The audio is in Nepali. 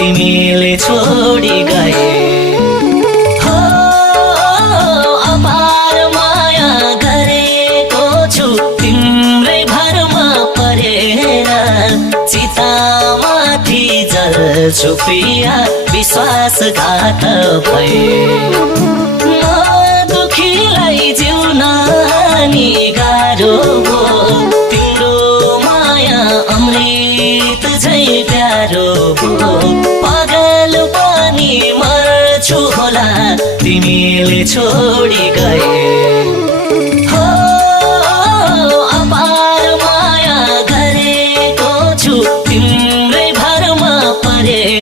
तिमीले छोडी गए हो अपार माया गरेको छु तिम्रै भरमा परेर चितामाथि जल्छु प्रिया विश्वासघात भए दुखीलाई जिउन नि गाह्रो हो तिम्रो माया अमृत झै प्यारो हो पागल पनि मर्छु होला तिमीले छोडी गए